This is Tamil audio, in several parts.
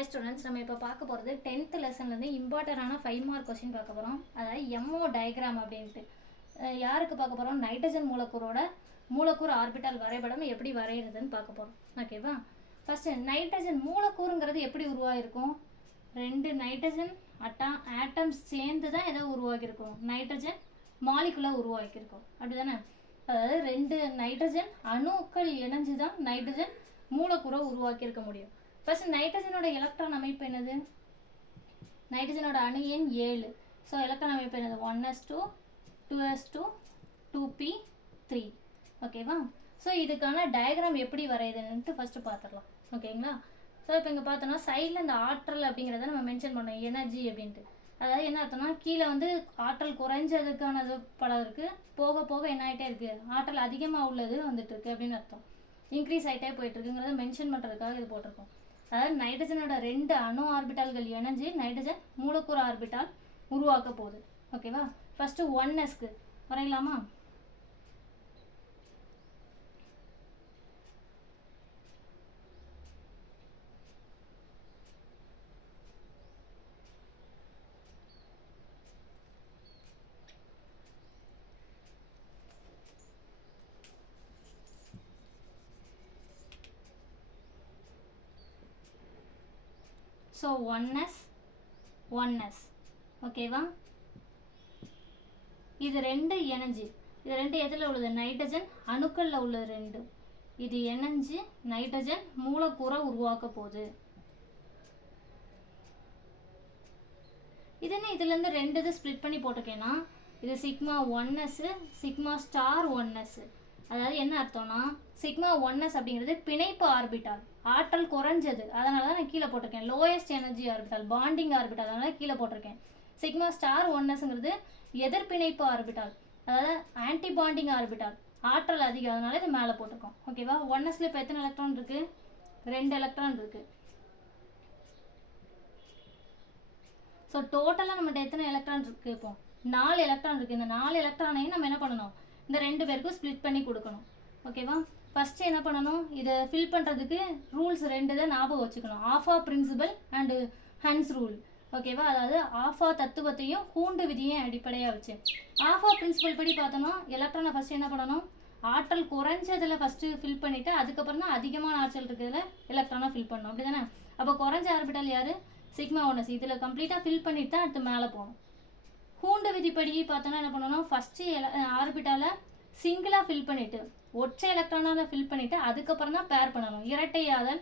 ஹாய் ஸ்டூடெண்ட்ஸ் நம்ம இப்போ பார்க்க போகிறது டென்த்து லெசன்லேருந்து இம்பார்ட்டண்டான ஃபைவ் மார்க் கொஸ்டின் பார்க்க போகிறோம் அதாவது எம்ஓ டயக்ராம் அப்படின்ட்டு. யாருக்கு பார்க்க போகிறோம் நைட்ரஜன் மூலக்கூறோட மூலக்கூறு ஆர்பிட்டால் வரைபடம் எப்படி வரைகிறதுன்னு பார்க்க போகிறோம் ஓகேவா ஃபஸ்ட்டு நைட்ரஜன் மூலக்கூறுங்கிறது எப்படி உருவாகிருக்கும் ரெண்டு நைட்ரஜன் அட்டா ஆட்டம்ஸ் சேர்ந்து தான் ஏதோ உருவாகியிருக்கும் நைட்ரஜன் மாலிகுலாக உருவாக்கியிருக்கும். அப்படி தானே அதாவது ரெண்டு நைட்ரஜன் அணுக்கள் இணைஞ்சு தான் நைட்ரஜன் மூலக்கூறை உருவாக்கியிருக்க முடியும். ஃபர்ஸ்ட் நைட்ரஜனோட எலக்ட்ரான் அமைப்பு என்னது? நைட்ரஜனோட அணு எண் ஏழு. ஸோ எலக்ட்ரான் அமைப்பு என்னது? One s two two s two two p three ஓகேவா ஸோ இதுக்கான டயக்ராம் எப்படி வரையுதுன்ட்டு ஃபஸ்ட்டு பார்த்துடலாம் ஓகேங்களா ஸோ இப்போ இங்கே பார்த்தோன்னா சைடில் இந்த ஆற்றல் அப்படிங்கிறத நம்ம மென்ஷன் பண்ணோம். எனர்ஜி அப்படின்ட்டு. அதாவது என்ன அர்த்தம்னா கீழே வந்து ஆற்றல் குறைஞ்சதுக்கானது படம் இருக்குது போக போக என்ன ஆகிட்டே இருக்குது ஆற்றல் அதிகமாக உள்ளது வந்துட்டு இருக்கு அப்படின்னு அர்த்தம். இன்க்ரீஸ் ஆகிட்டே போயிட்டுருக்குங்கிறத மென்ஷன் பண்ணுறதுக்காக இது போட்டிருக்கோம். அதாவது நைட்ரஜனோட ரெண்டு அணு ஆர்பிட்டால்கள் இணைஞ்சு நைட்ரஜன் மூலக்கூறு ஆர்பிட்டால் உருவாக்க போகுது. ஓகேவா ஃபஸ்ட்டு ஒன் எஸ்க்கு வரையலாமா so one s one s ஓகேவா இது ரெண்டு இணைஞ்சு இது ரெண்டு எதில் உள்ளது? நைட்ரஜன் அணுக்களில் உள்ளது ரெண்டு. இது இணைஞ்சு நைட்ரஜன் மூலக்கூறை உருவாக்க போகுது. இது என்ன? இதுலேருந்து ரெண்டு இது ஸ்ப்ளிட் பண்ணி போட்டிருக்கேன்னா இது sigma one s sigma star one s அதாவது என்ன அர்த்தம்னா சிக்மா ஒன்னஸ் அப்படிங்கிறது பிணைப்பு ஆர்பிட்டால். ஆற்றல் குறைஞ்சது. அதனால தான் நான் கீழே போட்டிருக்கேன். Lowest energy orbital bonding orbital அதனால கீழே போட்டிருக்கேன். சிக்மா ஸ்டார் ஒன்னஸ்ங்கிறது எதிர்பிணைப்பு ஆர்பிட்டால் அதாவது ஆன்டி பாண்டிங் ஆர்பிட்டால் ஆற்றல் அதிகம். அதனால இது மேலே போட்டிருக்கோம். ஓகேவா ஒன்னஸில் இப்போ எத்தனை எலக்ட்ரான் இருக்குது ரெண்டு எலக்ட்ரான் இருக்குது ஸோ டோட்டலாக நம்மகிட்ட எத்தனை எலக்ட்ரான் இருக்குது இப்போ? நாலு எலக்ட்ரான் இருக்குது இந்த நாலு எலக்ட்ரானையும் நம்ம என்ன பண்ணணும்? இந்த ரெண்டு பேருக்கும் ஸ்ப்ளிட் பண்ணி கொடுக்கணும். ஓகேவா ஃபஸ்ட்டு என்ன பண்ணணும்? இதை ஃபில் பண்ணுறதுக்கு ரூல்ஸ் ரெண்டு தான் ஞாபகம் வச்சுக்கணும். Aufbau principle and Hund's rule ஓகேவா அதாவது ஆஃபா தத்துவத்தையும் கூண்டு விதியையும் அடிப்படையாக வச்சு. ஆஃபா பிரின்சிபல் படி பார்த்தோம்னா எலக்ட்ரானை ஃபஸ்ட்டு என்ன பண்ணணும்? ஆற்றல் குறைஞ்சதில் ஃபஸ்ட்டு ஃபில் பண்ணிவிட்டு அதுக்கப்புறம் தான் அதிகமான ஆற்றல் இருக்கிறதுல எலக்ட்ரானை ஃபில் பண்ணணும். அப்படி தானே அப்போ குறைஞ்ச ஆர்பிட்டல் யார்? சிக்மா ஒன்எஸ் இதில் கம்ப்ளீட்டாக ஃபில் பண்ணிட்டு தான் அடுத்து மேலே போகணும். கூண்டு விதிப்படி பார்த்தோன்னா என்ன பண்ணணும்? ஃபஸ்ட்டு எல ஆர்பிட்டால சிங்கிளாக ஃபில் பண்ணிவிட்டு ஒற்றை எலக்ட்ரானால் ஃபில் பண்ணிவிட்டு அதுக்கப்புறம் தான் பேர் பண்ணணும். இரட்டையாதல்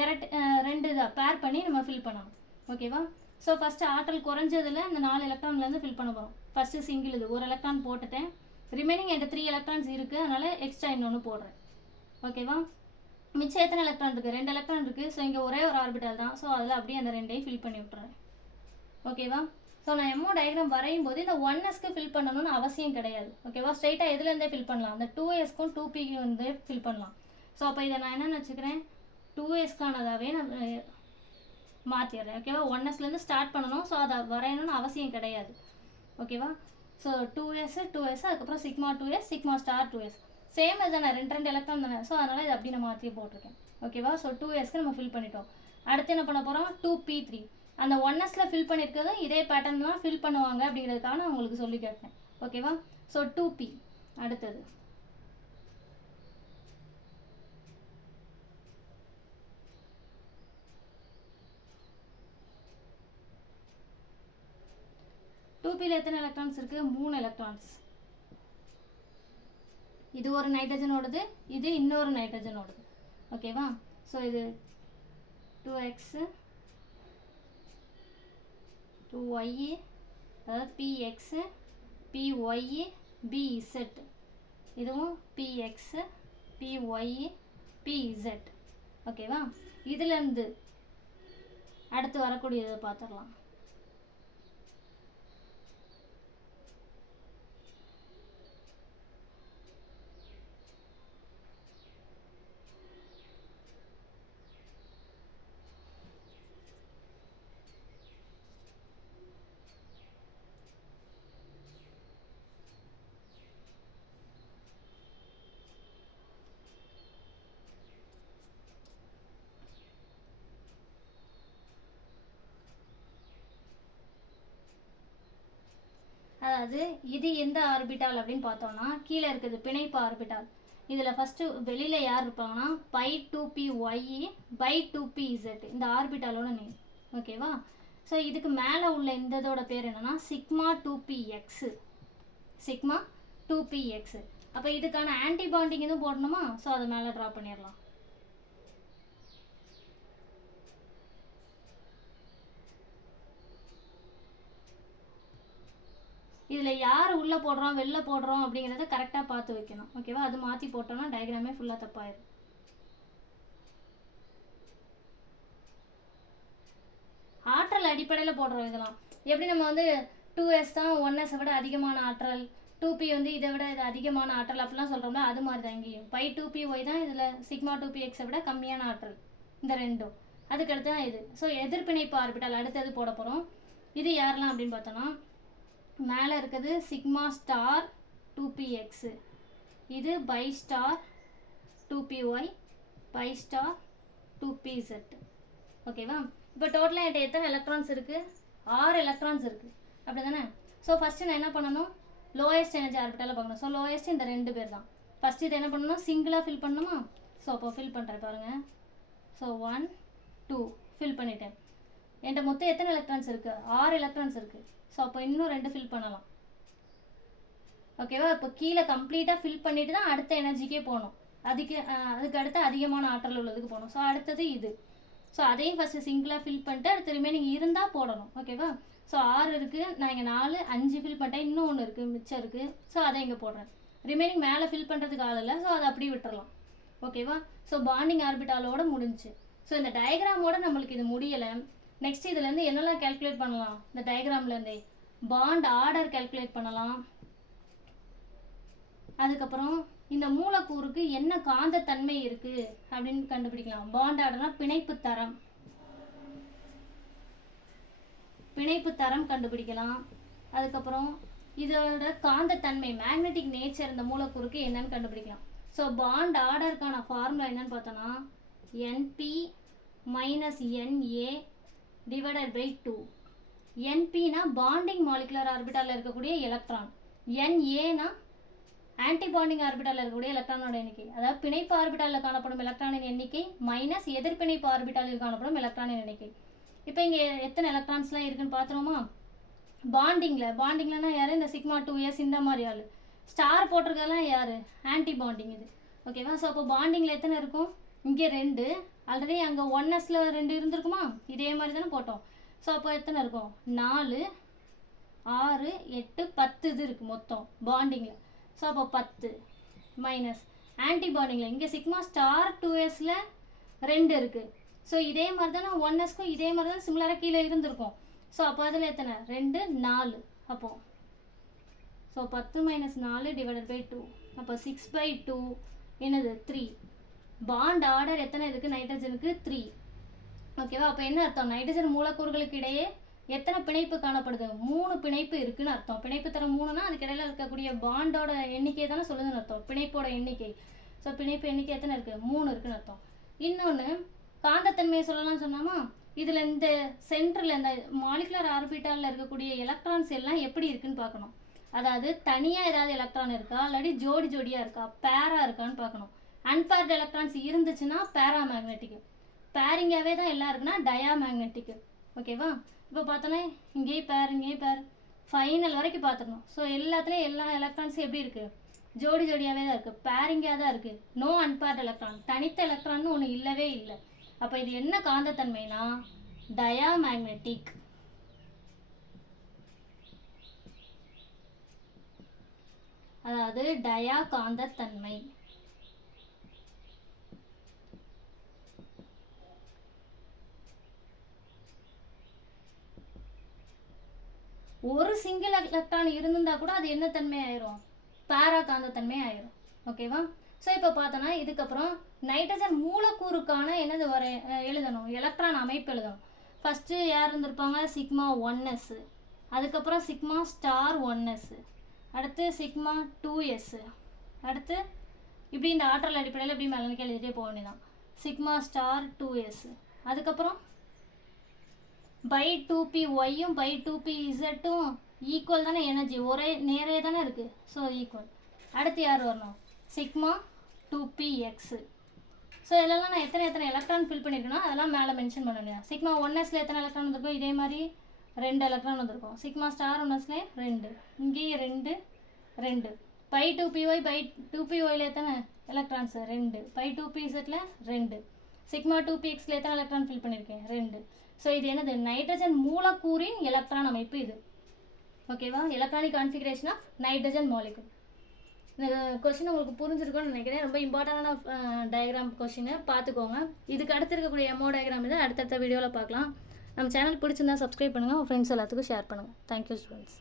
இரட்டை ரெண்டு இதாக பேர் பண்ணி நம்ம ஃபில் பண்ணணும். ஓகேவா ஸோ ஃபஸ்ட்டு ஆற்றல் குறைஞ்சதில் இந்த நாலு எலக்ட்ரான்லேருந்து ஃபில் பண்ண போகிறோம் ஃபஸ்ட்டு சிங்கிள் இது. ஒரு எலக்ட்ரான் போட்டுட்டேன். ரிமைனிங் என்கிட்ட த்ரீ எலக்ட்ரான்ஸ் இருக்குது அதனால் எக்ஸ்ட்ரா இன்னொன்று போடுறேன். ஓகேவா மிச்சம் எத்தனை எலக்ட்ரான் இருக்குது ரெண்டு எலக்ட்ரான் இருக்குது ஸோ இங்கே ஒரே ஒரு ஆர்பிட்டல் தான். ஸோ அதில் அப்படியே அந்த ரெண்டையும் ஃபில் பண்ணி விட்டுறேன். ஓகேவா ஸோ நான் எம்ஓ டயக்ராம் வரையும் போது இந்த ஒன் எஸ்க்கு ஃபில் பண்ணணும்னு அவசியம் கிடையாது. ஓகேவா ஸ்ட்ரைட்டாக எதுலேருந்தே ஃபில் பண்ணலாம். அந்த டூ எஸ்க்கும் டூ பிக்கும் வந்து ஃபில் பண்ணலாம். ஸோ அப்போ இதை நான் என்னென்னு வச்சுக்கிறேன்? டூ எஸ்க்கானதாகவே நான் மாற்றிடுறேன் ஓகேவா ஒன் எஸ்லேருந்து ஸ்டார்ட் பண்ணணும். ஸோ அதை வரையணும்னு அவசியம் கிடையாது. ஓகேவா so two s two s அதுக்கப்புறம் sigma two s sigma star two s same நான் ரெண்டு ரெண்டு எலக்ட்ரான் தானே? ஸோ அதனால் இதை அப்படி நான் மாற்றி போட்டிருக்கேன். ஓகேவா ஸோ டூ எஸ்க்கு நம்ம ஃபில் பண்ணிட்டோம். அடுத்து என்ன பண்ண போகிறோம் டூ பி த்ரீ அந்த ஒன்னஸில் ஃபில் பண்ணியிருக்கிறதும் இதே பேட்டர்ன் தான் ஃபில் பண்ணுவாங்க அப்படிங்கிறதுக்காக நான் உங்களுக்கு சொல்லி கேட்டேன் ஓகேவா ஸோ டூ பி அடுத்தது. டூ பியில் எத்தனை எலக்ட்ரான்ஸ் இருக்குது மூணு எலக்ட்ரான்ஸ் இது ஒரு நைட்ரஜனோடது இது இன்னொரு நைட்ரஜனோடது ஓகேவா ஸோ இது டூ எக்ஸு டூ ஒய்இ அதாவது பிஎக்ஸு பிஒய்இ பிஇசெட் இதுவும் பிஎக்ஸு பிஒய்இ பிஇசெட் ஓகேவா இதுலேருந்து அடுத்து வரக்கூடியதை பார்த்துடலாம். அதாவது இது எந்த ஆர்பிட்டால் அப்படின்னு பார்த்தோம்னா கீழே இருக்குது பிணைப்பு ஆர்பிட்டால். இதில் ஃபஸ்ட்டு வெளியில் யார் இருப்பாங்கன்னா pi two p y pi two p z இந்த ஆர்பிட்டாலோட நேம் ஓகேவா ஸோ இதுக்கு மேலே உள்ள இந்த இதோட பேர் என்னென்னா sigma two p x sigma two p x அப்போ இதுக்கான ஆன்டி பாண்டிங் எதுவும் போடணுமா? ஸோ அதை மேலே ட்ரா பண்ணிடலாம். இதில் யார் உள்ளே போடுறோம் வெளில போடுறோம் அப்படிங்கிறத கரெக்டாக பார்த்து வைக்கணும். ஓகேவா அது மாற்றி போட்டோம்னா டயக்ராமே ஃபுல்லாக தப்பாயிடும் ஆற்றல் அடிப்படையில் போடுறோம் இதெல்லாம். எப்படி நம்ம வந்து டூ எஸ் தான் ஒன் எஸ் விட அதிகமான ஆற்றல் டூ பி வந்து இதை விட இது அதிகமான ஆற்றல் அப்படிலாம் சொல்கிறோம்ல அது மாதிரி தான் இங்கேயும். பை டூ பி ஒய் தான் இதில் சிக்மா டூ பி எக்ஸை விட கம்மியான ஆற்றல் இந்த ரெண்டும். அதுக்கடுத்து தான் இது. ஸோ எதிர்ப்பிணைப்பு ஆர்பிட்டால் அடுத்தது போட போகிறோம் இது யாரெல்லாம் அப்படின்னு பார்த்தோன்னா மேலே இருக்கிறது sigma star two p x. இது pi star two p y pi star two p z ஓகேவா? இப்போ டோட்டலாக என்கிட்ட எத்தனை எலக்ட்ரான்ஸ் இருக்குது ஆறு எலக்ட்ரான்ஸ் இருக்குது அப்படி தானே ஸோ ஃபஸ்ட்டு நான் என்ன பண்ணணும்? லோயஸ்ட் எனர்ஜி ஆர்பிட்டால பார்க்கணும். ஸோ லோயஸ்ட் இந்த ரெண்டு பேர் தான். ஃபஸ்ட்டு இது என்ன பண்ணணும் சிங்கிளாக ஃபில் பண்ணணுமா? ஸோ அப்போ ஃபில் பண்ணுறேன் பாருங்கள் ஸோ ஒன் டூ ஃபில் பண்ணிட்டேன். என்கிட்ட மொத்தம் எத்தனை எலக்ட்ரான்ஸ் இருக்குது ஆறு எலக்ட்ரான்ஸ் இருக்குது ஸோ அப்போ இன்னும் ரெண்டு ஃபில் பண்ணலாம். ஓகேவா இப்போ கீழே கம்ப்ளீட்டாக ஃபில் பண்ணிட்டு தான் அடுத்த எனர்ஜிக்கே போகணும். அதுக்கு அதுக்கு அடுத்து அதிகமான ஆற்றல் உள்ளதுக்கு போகணும். ஸோ அடுத்தது இது. ஸோ அதையும் ஃபஸ்ட்டு சிங்கிளாக ஃபில் பண்ணிட்டு அடுத்து ரிமைனிங் இருந்தால் போடணும். ஓகேவா ஸோ ஆறு இருக்குது நான் இங்கே நாலு அஞ்சு ஃபில் பண்ணிட்டேன். இன்னும் ஒன்று இருக்குது மிச்சம் இருக்குது ஸோ அதை இங்கே போடுறேன். ரிமைனிங் மேலே ஃபில் பண்ணுறதுக்கு ஆள் இல்லை. ஸோ அதை அப்படியே விட்டுறலாம். ஓகேவா ஸோ பாண்டிங் ஆர்பிட்டாலோட முடிஞ்சுச்சு. ஸோ இந்த டயக்ராமோட நம்மளுக்கு இது முடியலை. நெக்ஸ்ட் இதுலேருந்து என்னெல்லாம் கால்குலேட் பண்ணலாம்? இந்த டயக்ராம்லேருந்தே பாண்ட் ஆர்டர் கால்குலேட் பண்ணலாம். அதுக்கப்புறம் இந்த மூலக்கூறுக்கு என்ன காந்த தன்மை இருக்கு? அப்படின்னு கண்டுபிடிக்கலாம். பாண்ட் ஆர்டர்னா பிணைப்பு தரம். பிணைப்பு தரம் கண்டுபிடிக்கலாம். அதுக்கப்புறம் இதோட காந்த தன்மை மேக்னெட்டிக் நேச்சர் இந்த மூலக்கூறுக்கு என்னன்னு கண்டுபிடிக்கலாம். ஸோ பாண்ட் ஆர்டருக்கான ஃபார்முலா என்னன்னு பார்த்தோன்னா NB minus NA divided by two என்பினா bonding molecular ஆர்பிட்டாலில் இருக்கக்கூடிய எலக்ட்ரான் என்ஏனா ஆன்டி பாண்டிங் ஆர்பிட்டாலில் இருக்கக்கூடிய எலக்ட்ரானோட எண்ணிக்கை. அதாவது பிணைப்பு ஆர்பிட்டாலில் காணப்படும் எலக்ட்ரானின் எண்ணிக்கை மைனஸ் எதிர்பிணைப்பு ஆர்பிட்டாலில் காணப்படும் எலக்ட்ரானின் எண்ணிக்கை. இப்போ இங்கே எத்தனை எலக்ட்ரான்ஸ்லாம் இருக்குன்னு பார்த்துருவோமா? பாண்டிங்கில் பாண்டிங்லனா யார்? இந்த சிக்மா டூ இயர்ஸ் இந்த மாதிரி ஆள். ஸ்டார் போட்டிருக்கெல்லாம் யார்? ஆன்டி பாண்டிங் இது ஓகேவா ஸோ அப்போ பாண்டிங்கில் எத்தனை இருக்கும்? இங்கே ரெண்டு. ஆல்ரெடி அங்கே ஒன் ரெண்டு இருந்திருக்குமா? இதே மாதிரி தானே போட்டோம். ஸோ அப்போ எத்தனை இருக்கும்? நாலு ஆறு எட்டு பத்து இது இருக்குது மொத்தம் பாண்டிங்கில் ஸோ அப்போ பத்து மைனஸ் ஆன்டி பாண்டிங்கில் இங்கே சிக்மா ஸ்டார் டூ எஸில் ரெண்டு இருக்குது ஸோ இதே மாதிரி தானே ஒன் எஸ்க்கும் இதே மாதிரி தான் சிமிலராக கீழே இருந்திருக்கும். ஸோ அப்போ அதில் எத்தனை? ரெண்டு நாலு. அப்போ ஸோ பத்து மைனஸ் நாலு டிவைடட் பை டூ அப்போ சிக்ஸ் பை டூ என்னது? த்ரீ பாண்ட் ஆர்டர் எத்தனை இருக்குது நைட்ரஜனுக்கு த்ரீ ஓகேவா அப்போ என்ன அர்த்தம்? நைட்ரஜன் மூலக்கூறுகளுக்கு இடையே எத்தனை பிணைப்பு காணப்படுது? மூணு பிணைப்பு இருக்குன்னு அர்த்தம். பிணைப்பு தர மூணுனா அதுக்கு இடையில இருக்கக்கூடிய பாண்டோட எண்ணிக்கை தானே சொல்லுதுன்னு அர்த்தம். பிணைப்போட எண்ணிக்கை. ஸோ பிணைப்பு எண்ணிக்கை எத்தனை இருக்குது மூணு இருக்குன்னு அர்த்தம். இன்னொன்று காந்தத்தன்மையை சொல்லலாம் சொன்னாமா? இதில் இந்த சென்டரில் இந்த மாலிகுலர் ஆர்பிட்டாலில் இருக்கக்கூடிய எலக்ட்ரான்ஸ் எல்லாம் எப்படி இருக்குன்னு பார்க்கணும். அதாவது தனியாக ஏதாவது எலக்ட்ரான் இருக்கா? இல்லாட்டி ஜோடி ஜோடியாக இருக்கா? பேராக இருக்கான்னு பார்க்கணும். அன்பேர்ட் எலக்ட்ரான்ஸ் இருந்துச்சுன்னா பேரா மேக்னெட்டிக் பேரிங்காகவே தான் எல்லாம் இருக்குன்னா டயா மேக்னெட்டிக்கு ஓகேவா? இப்போ பார்த்தோன்னா இங்கேயே பேர் இங்கேயே பேர். ஃபைனல் வரைக்கும் பார்த்துக்கணும். ஸோ எல்லாத்துலேயும் எல்லா எலக்ட்ரான்ஸும் எப்படி இருக்குது ஜோடி ஜோடியாகவே தான் இருக்குது பேரிங்காக தான் இருக்குது நோ அன்பேர்ட் எலக்ட்ரான் தனித்த எலக்ட்ரான்னு ஒன்று இல்லவே இல்லை. அப்போ இது என்ன காந்தத்தன்மைனா? டயா மேக்னெட்டிக் அதாவது டயா காந்தத்தன்மை ஒரு சிங்கிள் எலக்ட்ரான் இருந்திருந்தா கூட அது என்ன தன்மை ஆயிரும்? பாரா காந்தத்தன்மை ஆயிரும். ஓகேவா ஸோ இப்போ பார்த்தோன்னா இதுக்கப்புறம் நைட்ரஜன் மூலக்கூறுக்கான என்னது வர எழுதணும். எலக்ட்ரான் அமைப்பு எழுதணும். ஃபஸ்ட்டு யார் இருந்திருப்பாங்க? சிக்மா ஒன் எஸ் அதுக்கப்புறம் சிக்மா ஸ்டார் ஒன் எஸ் அடுத்து சிக்மா டூ எஸ் அடுத்து இப்படி இந்த ஆற்றல் அடிப்படையில் இப்படி மேலே எழுதிட்டே போக வேண்டியதான் சிக்மா ஸ்டார் டூ எஸ் அதுக்கப்புறம் பை டூ பி ஒய்யும் பை டூ பி இசட்டும் ஈக்குவல் தானே எனர்ஜி ஒரே நேரே தானே இருக்குது ஸோ ஈக்குவல் அடுத்து யார் வரணும்? Sigma two p x so இதெல்லாம் நான் எத்தனை எத்தனை எலக்ட்ரான் ஃபில் பண்ணியிருக்கேனோ அதெல்லாம் மேலே மென்ஷன் பண்ண முடியாது சிக்மா ஒன் எஸ்ல எத்தனை எலக்ட்ரான் வந்திருக்கும் இதே மாதிரி ரெண்டு எலக்ட்ரான் வந்திருக்கும். சிக்மா ஸ்டார் ஒன் எஸ்ல ரெண்டு. இங்கேயும் ரெண்டு ரெண்டு. Pi two p y pi two பிஒயில் எத்தனை எலக்ட்ரான்ஸ் ரெண்டு. பை டூ பி இசட்டில் ரெண்டு. சிக்மா டூ பி எக்ஸில் எத்தனை எலக்ட்ரான் ஃபில் பண்ணியிருக்கேன் ரெண்டு. ஸோ இது என்னது? நைட்ரஜன் மூலக்கூறின் எலக்ட்ரான் அமைப்பு இது. ஓகேவா electronic configuration of nitrogen molecule இந்த கொஷின் உங்களுக்கு புரிஞ்சிருக்கும்னு நினைக்கிறேன். ரொம்ப இம்பார்ட்டண்டான டயக்ராம் கொஷின் பார்த்துக்கோங்க. இதுக்கு அடுத்து இருக்கக்கூடிய எமோ டயக்ராம் இதை அடுத்தடுத்த வீடியோவில் பார்க்கலாம். நம்ம சேனல் பிடிச்சிருந்தா சப்ஸ்கிரைப் பண்ணுங்கள் உங்கள் ஃப்ரெண்ட்ஸ் எல்லாத்துக்கும் ஷேர் பண்ணுங்கள் தேங்க்யூ ஸ்டூடெண்ட்ஸ்